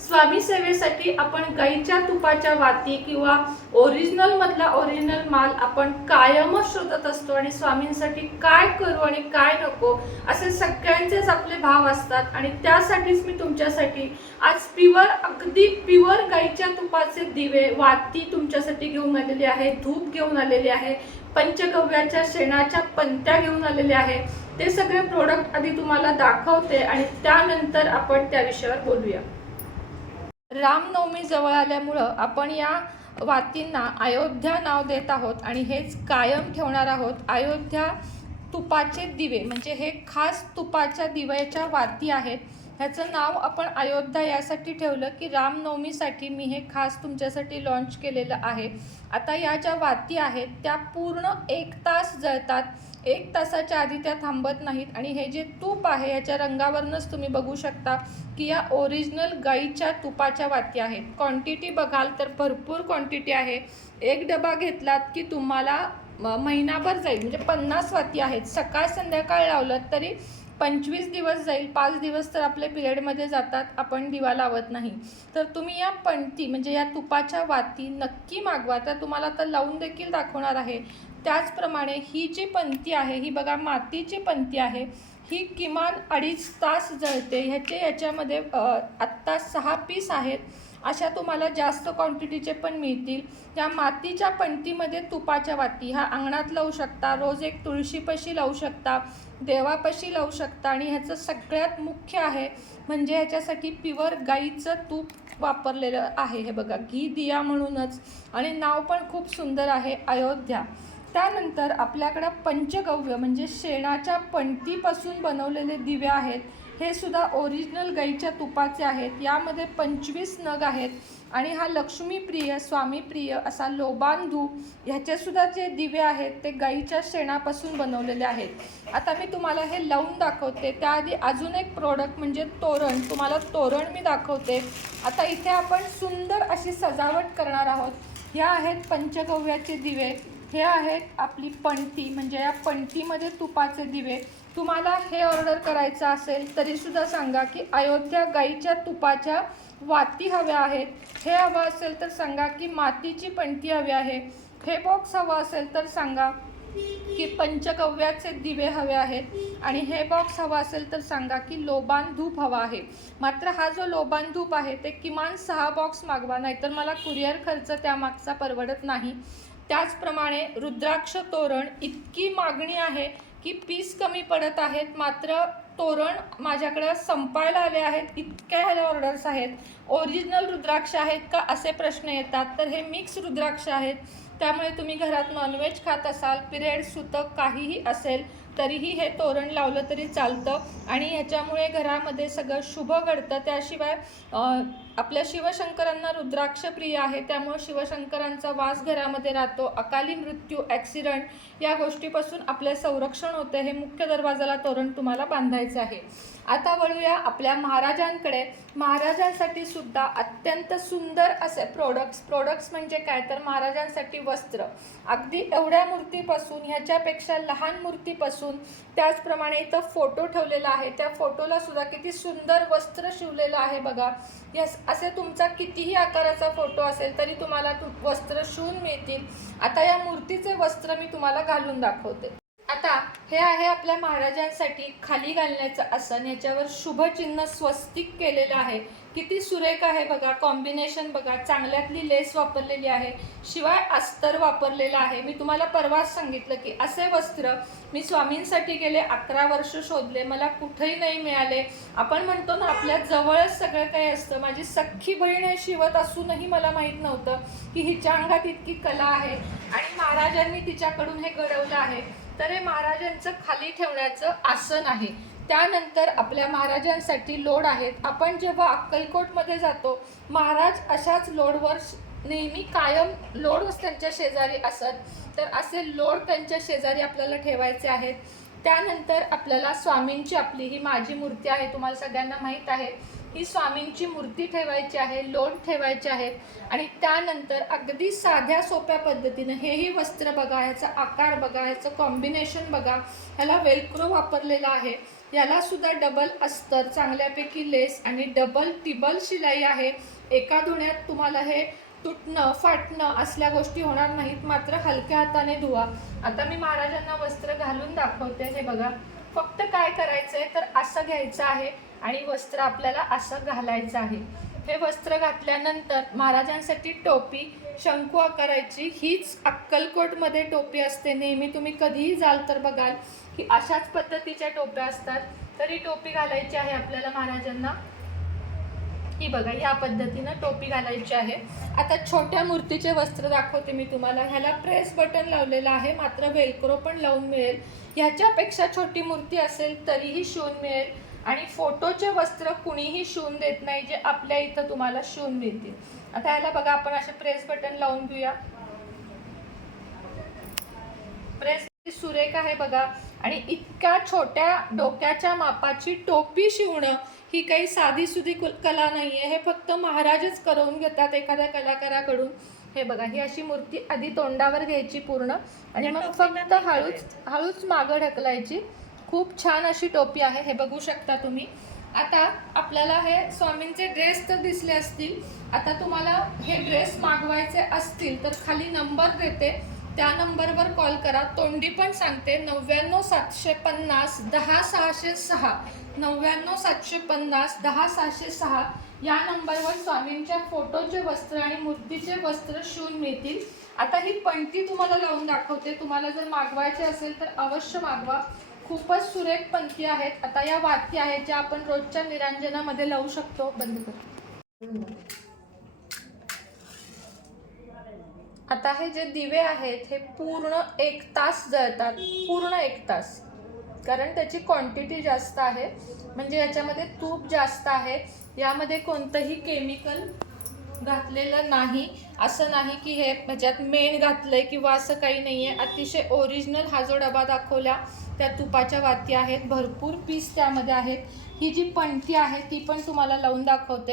स्वामी सेवेसाठी आपण गाईच्या तुपाच्या वाती किंवा ओरिजिनल मधला ओरिजिनल माल आपण कायमच शोधत असतो आणि स्वामींसाठी काय करू आणि काय नको असे सगळ्यांचेच आपले भाव असतात. आणि त्यासाठीच मी तुमच्यासाठी आज प्युअर अगदी प्युअर गाईच्या तुपाचे दिवे वाती तुमच्यासाठी घेऊन आलेली आहे धूप घेऊन आलेली आहे पंचगव्याच्या शेणाच्या पंत्या घेऊन आलेले आहे. ते सगळे प्रोडक्ट आधी तुम्हाला दाखवते आणि त्यानंतर आपण त्या विषयावर बोलूया. रामनवमी जवळ आल्यामुळं आपण या वातींना अयोध्या नाव देत आहोत आणि हेच कायम ठेवणार आहोत. अयोध्या तुपाचे दिवे म्हणजे हे खास तुपाच्या दिव्याच्या वाती आहेत. ह्याचं नाव आपण अयोध्या यासाठी ठेवलं की रामनवमीसाठी मी हे खास तुमच्यासाठी लॉन्च केलेलं आहे. आता या ज्या वाती आहेत त्या पूर्ण एक तास जळतात. एक तासाच्या आधी त्या थांबत नाहीत. आणि हे जे तूप आहे याच्या रंगावरूनच तुम्ही बघू शकता की या ओरिजिनल गाईच्या तुपाच्या वाती आहेत. क्वांटिटी बघाल तर भरपूर क्वांटिटी आहे. एक डबा घेतलात की तुम्हाला महिनाभर जाईल. म्हणजे पन्नास वाती आहेत. सकाळ संध्याकाळ लावलं तरी पंचवीस दिवस जाईल. पाच दिवस तर आपले पिरियडमध्ये जातात. आपण दिवा लावत नाही. तर तुम्ही या पणती म्हणजे या तुपाच्या वाती नक्की मागवा. त्या तुम्हाला आता लावून देखील दाखवणार आहे. त्याचप्रमाणे ही जी पंथी आहे ही बघा मातीची पंथी आहे ही किमान अडीच तास जळते. ह्याचे याच्यामध्ये आत्ता सहा पीस आहेत. अशा तुम्हाला जास्त क्वांटिटीचे पण मिळतील. त्या मातीच्या पंटीमध्ये तुपाच्या वाती. हा अंगणात लावू शकता रोज एक तुळशीपाशी लावू शकता देवापाशी लावू शकता आणि ह्याचं सगळ्यात मुख्य आहे म्हणजे ह्याच्यासाठी प्युअर गाईचं तूप वापरलेलं आहे. हे बघा घी दिया म्हणूनच. आणि नाव पण खूप सुंदर आहे अयोध्या. त्यानंतर आपल्याकडं पंचगव्य म्हणजे शेणाच्या पणतीपासून बनवलेले दिवे आहेत. हे सुद्धा ओरिजिनल गाईच्या तुपाचे आहेत. यामध्ये पंचवीस नग आहेत. आणि हा लक्ष्मीप्रिय स्वामीप्रिय असा लोबांधू ह्याचेसुद्धा जे दिवे आहेत ते गाईच्या शेणापासून बनवलेले आहेत. आता मी तुम्हाला हे लावून दाखवते. त्याआधी अजून एक प्रोडक्ट म्हणजे तोरण. तुम्हाला तोरण मी दाखवते. आता इथे आपण सुंदर अशी सजावट करणार आहोत. ह्या आहेत पंचगव्याचे दिवे. हे आहेत आपली पणती म्हणजे या पणतीमध्ये तुपाचे दिवे. तुम्हाला हे ऑर्डर करायचं असेल तरीसुद्धा सांगा की अयोध्या गाईच्या तुपाच्या वाती हव्या आहेत. हे हवं असेल तर सांगा की मातीची पणती हवी आहे. हे बॉक्स हवं असेल तर सांगा की पंचकव्याचे दिवे हवे आहेत. आणि हे बॉक्स हवा असेल तर सांगा की लोबान धूप हवा आहे. मात्र हा जो लोबान धूप आहे ते किमान सहा बॉक्स मागवा नाहीतर मला कुरिअर खर्च त्यामागचा परवडत नाही. त्याचप्रमाणे रुद्राक्ष तोरण इतकी मागणी आहे की पीस कमी पडत आहेत मात्र तोरण माझ्याकडं संपायला आले आहेत इतक्या ह्याला ऑर्डर्स आहेत. ओरिजिनल रुद्राक्ष आहेत का असे प्रश्न येतात. तर हे मिक्स रुद्राक्ष आहेत. त्यामुळे तुम्ही घरात नॉनव्हेज खात असाल पिरियड सुतक काहीही असेल तरीही हे तोरण लावलं तरी चालतं. आणि ह्याच्यामुळे घरामध्ये सगळं शुभ घडतं. त्याशिवाय आपल्या शिवशंकरांना रुद्राक्ष प्रिय आहे. त्यामुळे शिवशंकरांचा वास घरामध्ये राहतो. अकाली मृत्यू ॲक्सिडंट या गोष्टीपासून आपले संरक्षण होते. हे मुख्य दरवाजाला तोरण तुम्हाला बांधायचं आहे. आता वळूया आपल्या महाराजांकडे. महाराजांसाठी सुद्धा अत्यंत सुंदर असे प्रोडक्ट्स प्रोडक्ट्स म्हणजे काय? तर महाराजांसाठी वस्त्र. अगदी एवढ्या मूर्तीपासून ह्याच्यापेक्षा लहान मूर्तीपासून त्याचप्रमाणे इथं फोटो ठेवलेला आहे. त्या फोटोला सुद्धा किती सुंदर वस्त्र शिवलेलं आहे बघा. यस असे तुमचा कितीही आकाराचा फोटो असेल तरी तुम्हाला तु वस्त्र शिवून मिळतील. आता या मूर्तीचे वस्त्र मी तुम्हाला घालून दाखवते. आता हे आहे आपल्या महाराजांसाठी खाली घालण्याचं आसन. याच्यावर शुभचिन्ह स्वस्तिक केलेलं आहे. किती सुरेख आहे बघा. कॉम्बिनेशन बघा. चांगल्यातली लेस वापरलेली आहे. शिवाय अस्तर वापरलेलं आहे. मी तुम्हाला परवाच सांगितलं की असे वस्त्र मी स्वामींसाठी गेले अकरा वर्ष शोधले. मला कुठेही नाही मिळाले. आपण म्हणतो ना आपल्या जवळच सगळं काही असतं. माझी सख्खी बहीण हे शिवत असूनही मला माहीत नव्हतं की हिच्या अंगात इतकी कला आहे. आणि महाराजांनी तिच्याकडून हे घडवलं आहे. तर हे महाराजांचं खाली ठेवण्याचं आसन आहे. त्यानंतर आपल्या महाराजांसाठी लोड आहेत. आपण जेव्हा अक्कलकोटमध्ये जातो महाराज अशाच लोडवर नेहमी कायम लोड त्यांच्या शेजारी असत. तर असे लोड त्यांच्या शेजारी आपल्याला ठेवायचे आहेत. त्यानंतर आपल्याला स्वामींची आपली ही माझी मूर्ती आहे तुम्हाला सगळ्यांना माहीत आहे. ही स्वामींची मूर्ती ठेवायची आहे लोण ठेवायचे आहे आणि त्यानंतर अगदी साध्या सोप्या पद्धतीनं हेही वस्त्र बघा ह्याचा आकार बघा ह्याचं कॉम्बिनेशन बघा ह्याला वेलक्रो वापरलेला आहे. याला सुद्धा डबल अस्तर चांगल्यापैकी लेस आणि डबल टिबल शिलाई आहे. एका धुण्यात तुम्हाला हे तुटणं फाटणं असल्या गोष्टी होणार नाहीत मात्र हलक्या हाताने धुवा. आता मी महाराजांना वस्त्र घालून दाखवते. हे बघा फक्त काय करायचं आहे तर असं घ्यायचं आहे. आणि वस्त्र आपल्याला असं घालायचं आहे. हे वस्त्र घातल्यानंतर महाराजांसाठी टोपी शंकू आकारायची हीच अक्कलकोटमध्ये टोपी असते. नेहमी तुम्ही कधीही जाल तर बघाल की अशाच पद्धतीच्या टोप्या असतात. तर ही टोपी घालायची आहे आपल्याला महाराजांना. ही बघा या पद्धतीनं टोपी घालायची आहे. आता छोट्या मूर्तीचे वस्त्र दाखवते मी तुम्हाला. ह्याला प्रेस बटन लावलेलं आहे. मात्र वेलक्रो पण लावून मिळेल. ह्याच्यापेक्षा छोटी मूर्ती असेल तरीही शिवून मिळेल. आणि फोटोचे वस्त्र कुणीही शिवून देत नाही जे आपल्या इथं तुम्हाला शिवून मिळतील आता ह्याला बघा आपण असे प्रेस बटन लावून घेऊया. प्रेस सुरेख आहे बघा. आणि इतक्या छोट्या डोक्याच्या मापाची टोपी शिवणं ही काही साधी सुधी कुल नाही आहे हे फक्त महाराजच करवून घेतात एखाद्या कलाकाराकडून. हे बघा ही अशी मूर्ती आधी तोंडावर घ्यायची पूर्ण. आणि मग फक्त हळूच हळूच मागं ढकलायची. खूप छान अशी टोपी आहे हे बघू शकता तुम्ही. आता आपल्याला हे स्वामींचे ड्रेस तर दिसले असतील. आता तुम्हाला हे ड्रेस मागवायचे असतील तर खाली नंबर देते. त्या नंबरवर कॉल करा. तोंडी पण सांगते. नव्याण्णव सातशे पन्नास दहा सहाशे सहा. नव्याण्णव सातशे पन्नास दहा सहाशे सहा. या नंबरवर स्वामींच्या फोटोचे वस्त्र आणि मूर्तीचे वस्त्र शिवून मिळतील. आता ही पणती तुम्हाला लावून दाखवते. तुम्हाला जर मागवायचे असेल तर अवश्य मागवा. खूपच सुरेख पंक्ती आहेत. आता या वाक्य आहेत ज्या आपण रोजच्या निरांजनामध्ये लावू शकतो. बंद कर. आता हे जे दिवे आहेत हे पूर्ण एक तास जळतात. पूर्ण एक तास. कारण त्याची क्वांटिटी जास्त आहे. म्हणजे याच्यामध्ये तूप जास्त आहे. यामध्ये कोणतंही केमिकल घातलेलं नाही. असं नाही की हे ह्याच्यात मेण घातलं आहे किंवा असं काही नाही आहे अतिशय ओरिजिनल हा जो डबा दाखवला त्या तुपाच्या वाती आहेत भरपूर पीस त्यामध्ये आहेत. ही जी पणती आहे ती पण तुम्हाला लावून दाखवते.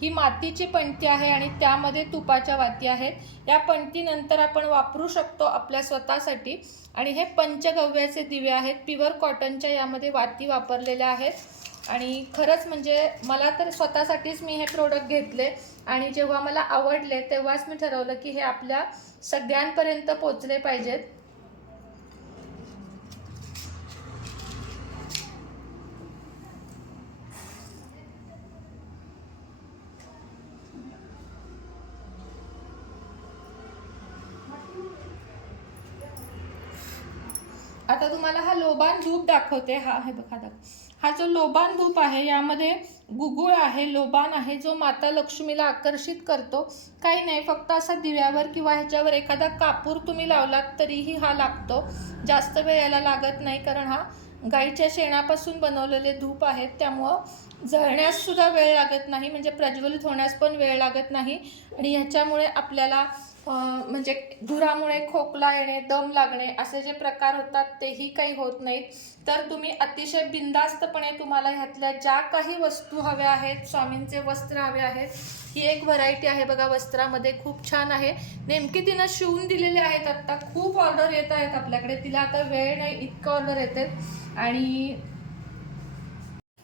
ही मातीची पणती आहे आणि त्यामध्ये तुपाच्या वाती आहेत. या पणतीनंतर आपण वापरू शकतो आपल्या स्वतःसाठी. आणि हे पंचगव्याचे दिवे आहेत. प्युअर कॉटनच्या यामध्ये वाती वापरलेल्या आहेत. आणि खरंच म्हणजे मला तर स्वतःसाठीच मी हे प्रोडक्ट घेतले. आणि जेव्हा मला आवडले तेव्हाच मी ठरवलं की हे आपल्या सगळ्यांपर्यंत पोचले पाहिजेत. आता तुम्हाला हा लोबान धूप दाखवते. हा हे बघा दाख हा जो लोबान धूप आहे यामध्ये गुगुळ आहे लोबान आहे जो माता लक्ष्मीला आकर्षित करतो. काही नाही फक्त असा दिव्यावर किंवा ह्याच्यावर एखादा कापूर तुम्ही लावलात तरीही हा लागतो. जास्त वेळ याला लागत नाही कारण हा गाईच्या शेणापासून बनवलेले धूप आहेत त्यामुळं जळण्याससुद्धा वेळ लागत नाही म्हणजे प्रज्वलित होण्यास पण वेळ लागत नाही आणि ह्याच्यामुळे आपल्याला म्हणजे धुरामुळे खोकला येणे दम लागणे असे जे प्रकार होतात तेही काही होत नाहीत. तर तुम्ही अतिशय बिंदास्तपणे तुम्हाला ह्यातल्या ज्या काही वस्तू हव्या आहेत स्वामींचे वस्त्र हवे आहेत ही एक व्हरायटी आहे बघा वस्त्रामध्ये खूप छान आहे. नेमकी तिनं शिवून दिलेले आहेत आत्ता खूप ऑर्डर येत आहेत आपल्याकडे तिला आता वेळ नाही इतकं ऑर्डर येते. आणि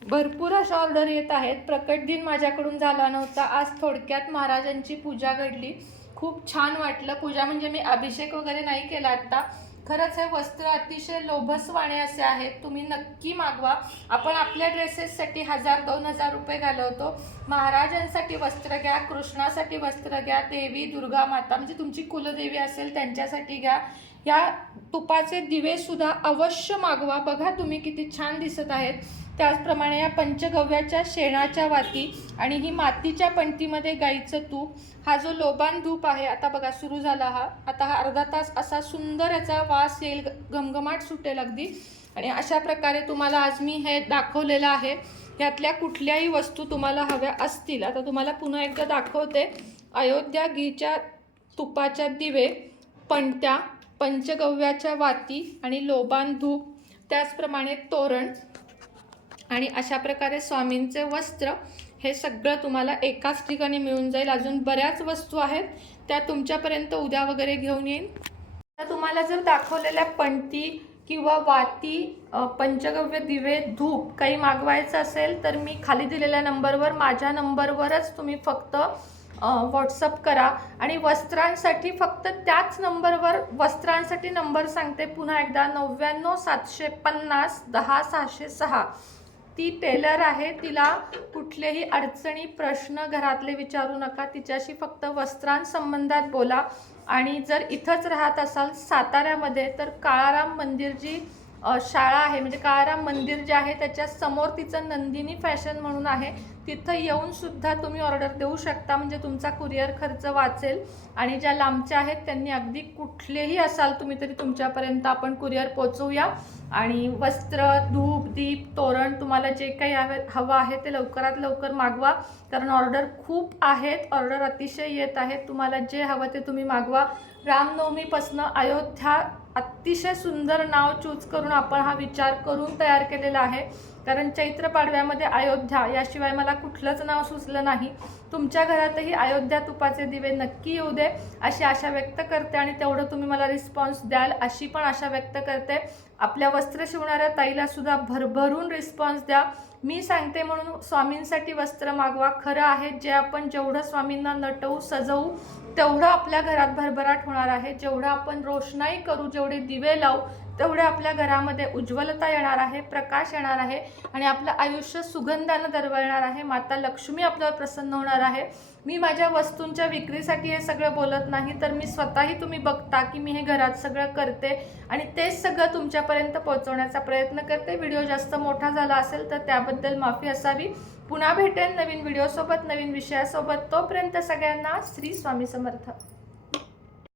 भरपूर अशा ऑर्डर येत आहेत. प्रकट दिन माझ्याकडून झाला नव्हता. आज थोडक्यात महाराजांची पूजा घडली. खूप छान वाटलं. पूजा म्हणजे मी अभिषेक वगैरे नाही केला आत्ता. खरंच हे वस्त्र अतिशय लोभसवाणे असे आहेत. तुम्ही नक्की मागवा. आपण आपल्या ड्रेसेससाठी हजार दोन हजार रुपये घालवतो. महाराजांसाठी वस्त्र घ्या कृष्णासाठी वस्त्र घ्या देवी दुर्गा माता म्हणजे तुमची कुलदेवी असेल त्यांच्यासाठी घ्या. या तुपाचे दिवेसुद्धा अवश्य मागवा. बघा तुम्ही किती छान दिसत आहेत. त्याचप्रमाणे या पंचगव्याच्या शेणाच्या वाती आणि ही मातीच्या पणतीमध्ये गाईचं तूप हा जो लोबान धूप आहे आता बघा सुरू झाला हा. आता हा अर्धा तास असा सुंदर याचा वास येईल घमघमाट सुटेल अगदी. आणि अशा प्रकारे तुम्हाला आज मी हे दाखवलेलं आहे. यातल्या कुठल्याही वस्तू तुम्हाला हव्या असतील. आता तुम्हाला पुन्हा एकदा दाखवते. अयोध्या घीच्या तुपाच्या दिवे पणत्या पंचगव्याच्या वाती आणि लोबान धूप त्याचप्रमाणे तोरण आणि अशा प्रकारे स्वामींचे वस्त्र हे सगळं तुम्हाला एकाच ठिकाणी मिळून जाईल. अजून बऱ्याच वस्तू आहेत त्या तुमच्यापर्यंत उद्या वगैरे घेऊन येईन. आता तुम्हाला जर दाखवलेल्या पणती किंवा वाती पंचगव्य दिवे धूप काही मागवायचं असेल तर मी खाली दिलेल्या नंबरवर माझ्या नंबरवरच तुम्ही फक्त व्हॉट्सअप करा. आणि वस्त्रांसाठी फक्त त्याच नंबरवर वस्त्रांसाठी नंबर सांगते. पुन्हा एकदा नव्याण्णव सातशे पन्नास दहा सहाशे सहा. ती टेलर आहे. तिला कुठलेही अडचणी प्रश्न घरातले विचारू नका. तिच्याशी फक्त वस्त्रांसंबंधात बोला. आणि जर इथंच राहत असाल साताऱ्यामध्ये तर काळाराम मंदिर जी शाळा आहे म्हणजे काळाराम मंदिर जे आहे त्याच्यासमोर तिचं नंदिनी फॅशन म्हणून आहे. तिथं येऊन सुद्धा तुम्ही ऑर्डर देऊ शकता म्हणजे तुमचा कुरिअर खर्च वाचेल. आणि ज्या लांबच्या आहेत त्यांनी अगदी कुठलेही असाल तुम्ही तरी तुमच्यापर्यंत आपण कुरिअर पोचवूया. आणि वस्त्र धूप दीप तोरण तुम्हाला जे काही हवे हवं आहे ते लवकरात लवकर मागवा. कारण ऑर्डर खूप आहेत ऑर्डर अतिशय येत आहेत. तुम्हाला जे हवं ते तुम्ही मागवा. रामनवमीपासनं अयोध्या अतिशय सुंदर नाव चूज करून आपण हा विचार करून तयार केलेला आहे. कारण चैत्र पाडव्यामध्ये अयोध्या याशिवाय मला कुठलंच नाव सुचलं नाही. तुमच्या घरातही अयोध्या तुपाचे दिवे नक्की येऊ दे अशी आशा व्यक्त करते आणि तेवढं तुम्ही मला रिस्पॉन्स द्याल अशी पण आशा व्यक्त करते. आपल्या वस्त्र शिवणाऱ्या ताईला सुद्धा भरभरून रिस्पॉन्स द्या. मी सांगते म्हणून स्वामींसाठी वस्त्र मागवा. खरं आहे जे आपण जेवढं स्वामींना नटवू सजवू तेवढं आपल्या घरात भरभराट होणार आहे. जेवढं आपण रोषणाई करू जेवढे दिवे लावू तेवढे आपल्या घरामध्ये उज्ज्वलता येणार आहे प्रकाश येणार आहे आणि आपलं आयुष्य सुगंधानं दरवळणार आहे. माता लक्ष्मी आपल्यावर प्रसन्न होणार आहे. मी माझ्या वस्तूंच्या विक्रीसाठी हे सगळं बोलत नाही तर मी स्वतःही तुम्ही बघता की मी हे घरात सगळं करते आणि तेच सगळं तुमच्यापर्यंत पोहोचवण्याचा प्रयत्न करते. व्हिडिओ जास्त मोठा झाला असेल तर त्याबद्दल माफी असावी. पुन्हा भेटेन नवीन व्हिडिओसोबत नवीन विषयासोबत. तोपर्यंत सगळ्यांना श्री स्वामी समर्थ.